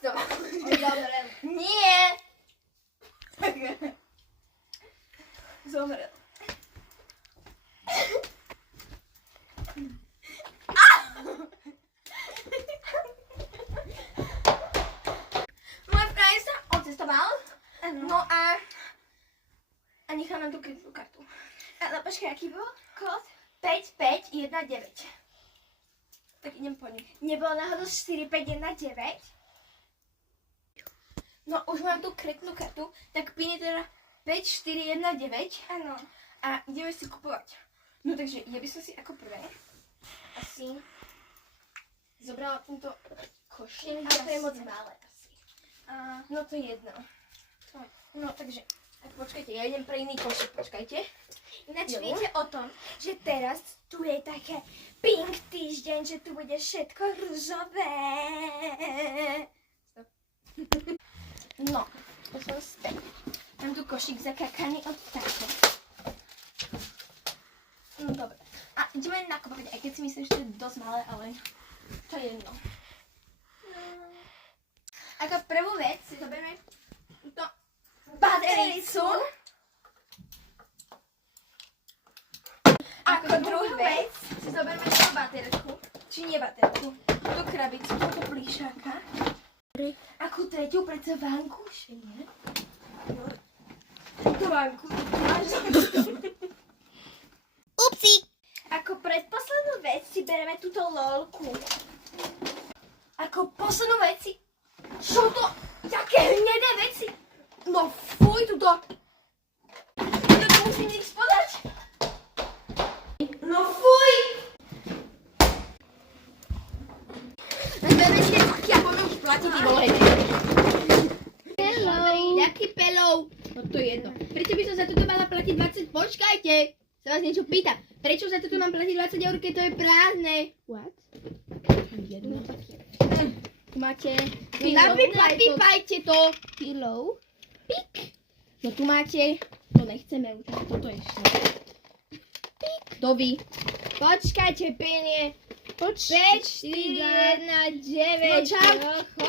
to. Zomrel. Nie. Zomrel. Môj frajer sa odcestoval. Áno. No a nechal nám tú kreditnú kartu. Ale počkaj, aký bol kód? 5519. Tak idem po ňu. Nebolo náhodou 4519? No už mám tú kreditnú kartu, tak PIN je teda 5419 Áno. a ideme si kupovať. No takže ja by som si ako prvé asi zobrala tento košík. Ale to je moc malé asi. No to je jedno. No takže, tak počkajte, ja idem pre iný košík, počkajte. Ináč Jo. viete o tom, že teraz tu je také pink týždeň, že tu bude všetko rúžové. No, to som späť. Mám tu košík zakakaný od táto. No dobre. A ideme nakupovať, aj keď si myslím, že to je dosť malé, ale to je jedno. Ako prvú vec si zoberieme túto batericu. Ako druhú vec si zoberieme túto baterku. Či nie baterku. Túto krabicu, túto plíšaka. Ako tretiu predsa vankúše, nie? Túto vanku. Upsi! Ako predposlednú vec si bereme túto lolku. Ako poslednú veci. Čo to? Také hnedé veci. No fuj, tuto. Toto musím nič podať. No fuj. Berme si tie paky a poďme už platiť, ty vole. Hello! Jaký pelov? No to je jedno. Prečo by som za toto mala platiť 20? Počkajte. Sa vás niečo pýta. Prečo za toto mám platiť 20 eur, keď to je prázdne? What? Jedno. Tu máte... Napípajte to. Pillow. Pik. No tu máte... To nechceme už. Toto je šlo. Pik. Dovi. Počkajte, penie. 5, 4, 1, 9. No čau.